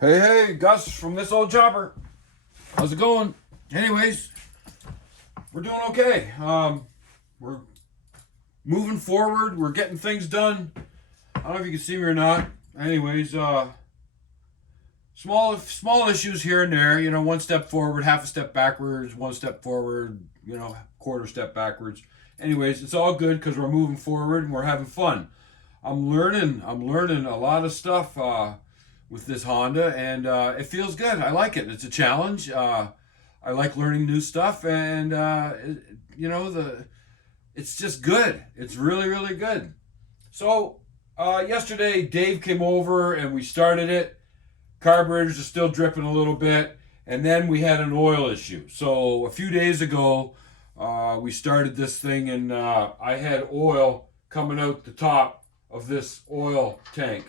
Hey, Gus from this old chopper. How's it going? Anyways, we're doing okay. We're moving forward. We're getting things done. I don't know if you can see me or not. Anyways, small issues here and there. You know, one step forward, half a step backwards, one step forward. Quarter step backwards. Anyways, it's all good because we're moving forward and we're having fun. I'm learning. I'm learning a lot of stuff. With this Honda, and it feels good. I like it. It's a challenge. I like learning new stuff, and it's just good. It's really, really good. So yesterday, Dave came over and we started it. Carburetors are still dripping a little bit, and then we had an oil issue. So a few days ago, we started this thing, and I had oil coming out the top of this oil tank.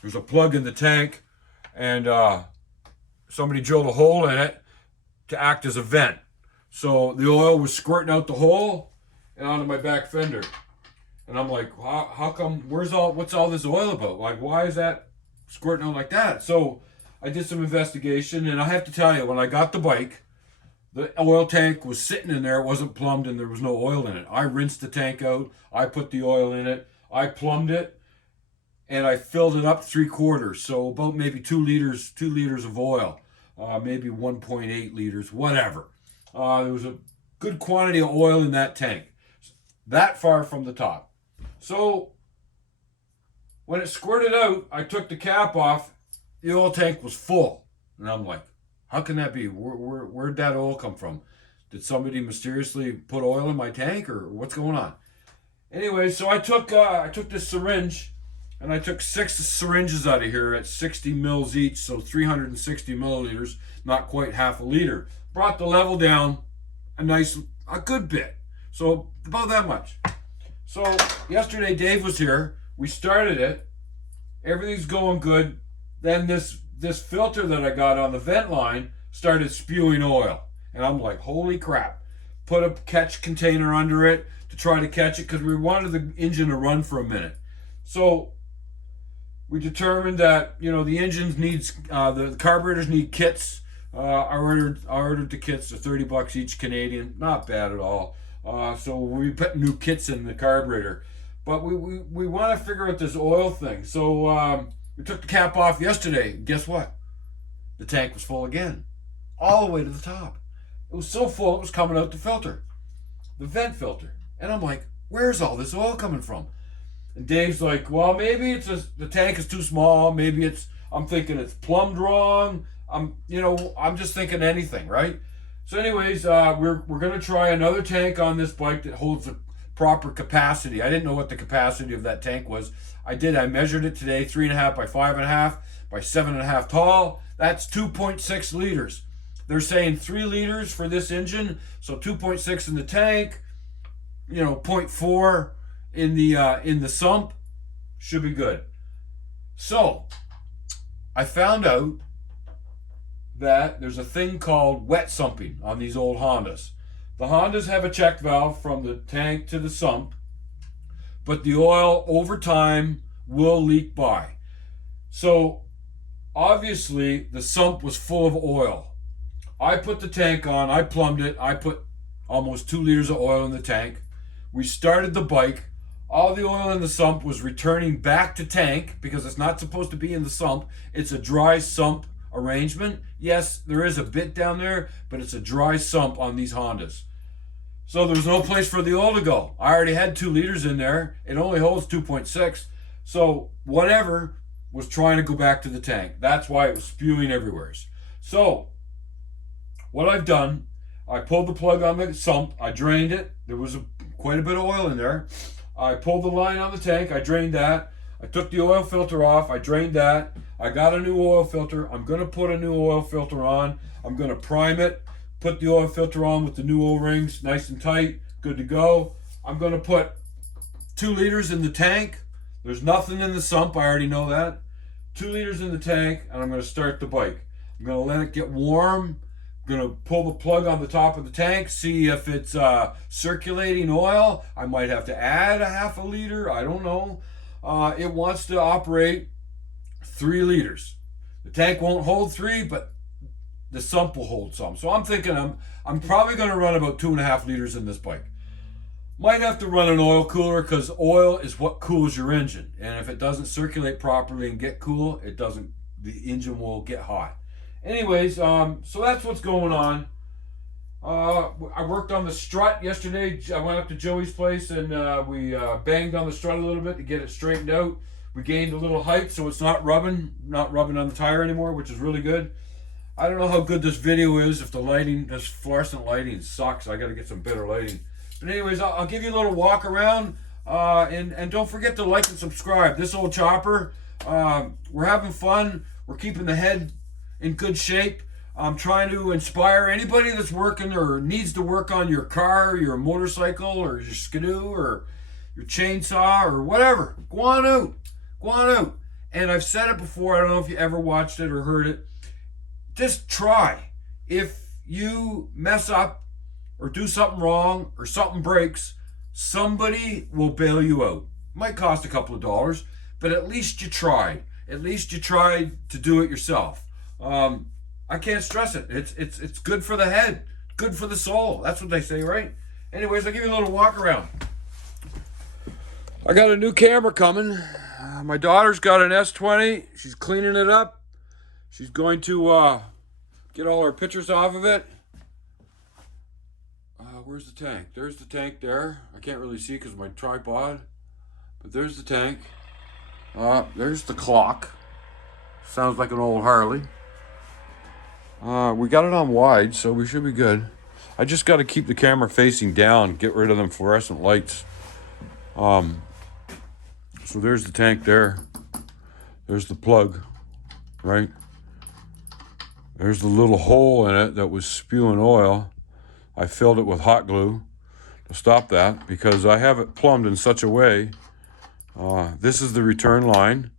There's a plug in the tank, and somebody drilled a hole in it to act as a vent. So the oil was squirting out the hole and onto my back fender. And I'm like, how come, what's all this oil about? Like, why is that squirting out like that? So I did some investigation, and I have to tell you, when I got the bike, the oil tank was sitting in there. It wasn't plumbed, and there was no oil in it. I rinsed the tank out. I put the oil in it. I plumbed it. And I filled it up 3/4, so about maybe 2 liters of oil, maybe 1.8 liters, whatever. There was a good quantity of oil in that tank, that far from the top. So when it squirted out, I took the cap off. The oil tank was full, and I'm like, how can that be? Where'd that oil come from? Did somebody mysteriously put oil in my tank, or what's going on? Anyway, so I took this syringe. And I took 6 syringes out of here at 60 mils each, so 360 milliliters, not quite half a liter. Brought the level down a good bit. So about that much. So yesterday Dave was here. We started it. Everything's going good. Then this filter that I got on the vent line started spewing oil. And I'm like, holy crap. Put a catch container under it to try to catch it because we wanted the engine to run for a minute. So we determined that the engines needs the carburetors need kits. I ordered the kits. They're $30 each Canadian, not bad at all. So we put new kits in the carburetor, but we want to figure out this oil thing. So we took the cap off yesterday. Guess what? The tank was full again, all the way to the top. It was so full it was coming out the filter, the vent filter, and I'm like, where's all this oil coming from? And Dave's like, well, maybe the tank is too small. Maybe I'm thinking it's plumbed wrong. I'm just thinking anything, right? So anyways, we're going to try another tank on this bike that holds the proper capacity. I didn't know what the capacity of that tank was. I measured it today, 3.5 by 5.5 by 7.5 tall. That's 2.6 liters. They're saying 3 liters for this engine. So 2.6 in the tank, 0.4 in the sump, should be good. So I found out that there's a thing called wet sumping on these old Hondas. The Hondas have a check valve from the tank to the sump, but the oil over time will leak by. So obviously the sump was full of oil. I put the tank on, I plumbed it, I put almost 2 liters of oil in the tank. We started the bike. All the oil in the sump was returning back to tank because it's not supposed to be in the sump. It's a dry sump arrangement. Yes, there is a bit down there, but it's a dry sump on these Hondas. So there's no place for the oil to go. I already had 2 liters in there. It only holds 2.6. So whatever was trying to go back to the tank. That's why it was spewing everywhere. So what I've done, I pulled the plug on the sump. I drained it. There was quite a bit of oil in there. I pulled the line on the tank, I drained that. I took the oil filter off, I drained that. I got a new oil filter. I'm going to put a new oil filter on. I'm going to prime it, put the oil filter on with the new O-rings, nice and tight, good to go. I'm going to put 2 liters in the tank. There's nothing in the sump, I already know that. 2 liters in the tank, and I'm going to start the bike. I'm going to let it get warm. Going to pull the plug on the top of the tank, see if it's circulating oil. I might have to add a half a liter. I don't know. It wants to operate 3 liters. The tank won't hold 3, but the sump will hold some. So I'm thinking I'm probably going to run about 2.5 liters in this bike. Might have to run an oil cooler because oil is what cools your engine. And if it doesn't circulate properly and get cool, the engine will get hot. Anyways, so that's what's going on. I worked on the strut yesterday. I went up to Joey's place and we banged on the strut a little bit to get it straightened out. We gained a little height so it's not rubbing on the tire anymore, which is really good. I don't know how good this video is. If the lighting, this fluorescent lighting sucks, I got to get some better lighting. But anyways, I'll give you a little walk around, and don't forget to like and subscribe. This old chopper, we're having fun. We're keeping the head in good shape. I'm trying to inspire anybody that's working or needs to work on your car, your motorcycle, or your skidoo, or your chainsaw, or whatever. Go on out. Go on out. And I've said it before. I don't know if you ever watched it or heard it. Just try. If you mess up or do something wrong or something breaks, somebody will bail you out. Might cost a couple of dollars, but at least you tried. At least you tried to do it yourself. I can't stress it. It's good for the head, good for the soul. That's what they say, right? Anyways, I'll give you a little walk around. I got a new camera coming. My daughter's got an S20. She's cleaning it up. She's going to get all her pictures off of it. Where's the tank? There's the tank there. I can't really see because of my tripod. But there's the tank. There's the clock. Sounds like an old Harley. We got it on wide, so we should be good. I just got to keep the camera facing down, get rid of them fluorescent lights. So there's the tank there. There's the plug, right? There's the little hole in it that was spewing oil. I filled it with hot glue to stop that because I have it plumbed in such a way. This is the return line,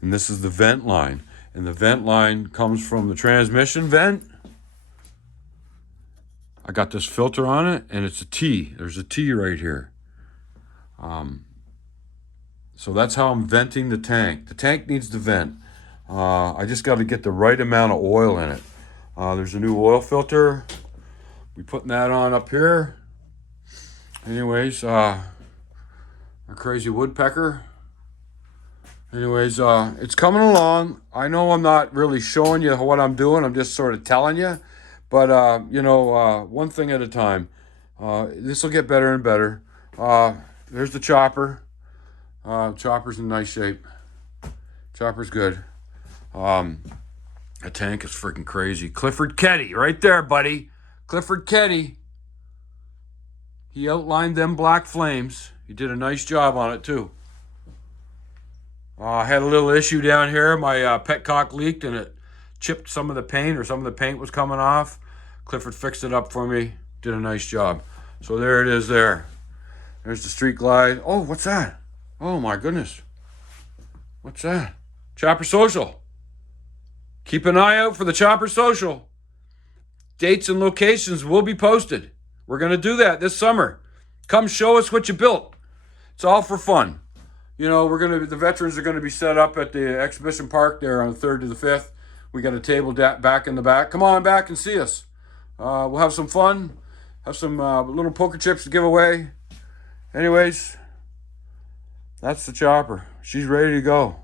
and this is the vent line. And the vent line comes from the transmission vent. I got this filter on it, and it's a T. There's a T right here. So that's how I'm venting the tank. The tank needs to vent. I just got to get the right amount of oil in it. There's a new oil filter. We putting that on up here. Anyways, a crazy woodpecker. Anyways, it's coming along. I know I'm not really showing you what I'm doing. I'm just sort of telling you. But, one thing at a time. This will get better and better. There's the chopper. Chopper's in nice shape. Chopper's good. The tank is freaking crazy. Clifford Ketty, right there, buddy. Clifford Ketty. He outlined them black flames. He did a nice job on it, too. I had a little issue down here. My petcock leaked and it chipped some of the paint, or some of the paint was coming off. Clifford fixed it up for me. Did a nice job. So there it is there. There's the Street Glide. Oh, what's that? Oh, my goodness. What's that? Chopper Social. Keep an eye out for the Chopper Social. Dates and locations will be posted. We're going to do that this summer. Come show us what you built. It's all for fun. You know, the veterans are going to be set up at the exhibition park there on the 3rd to the 5th. We got a table back in the back. Come on back and see us. We'll have some fun. Have some little poker chips to give away. Anyways, that's the chopper. She's ready to go.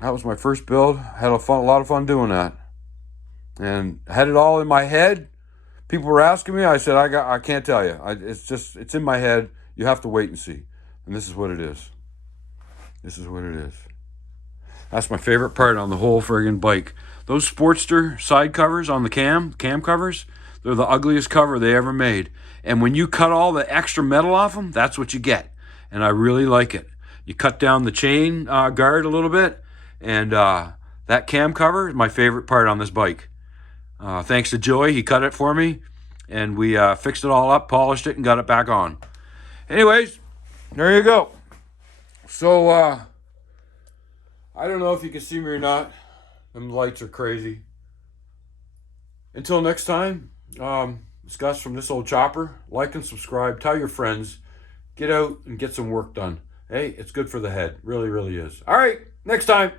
That was my first build. I had a lot of fun doing that. And I had it all in my head. People were asking me. I said, I can't tell you. It's in my head. You have to wait and see. And this is what it is. This is what it is. That's my favorite part on the whole friggin' bike. Those Sportster side covers on the cam covers, they're the ugliest cover they ever made. And when you cut all the extra metal off them, that's what you get. And I really like it. You cut down the chain guard a little bit, and that cam cover is my favorite part on this bike. Thanks to Joey, he cut it for me, and we fixed it all up, polished it, and got it back on. Anyways, there you go. So, I don't know if you can see me or not. Them lights are crazy. Until next time, it's Gus from This Old Chopper. Like and subscribe. Tell your friends. Get out and get some work done. Hey, it's good for the head. Really, really is. All right, next time.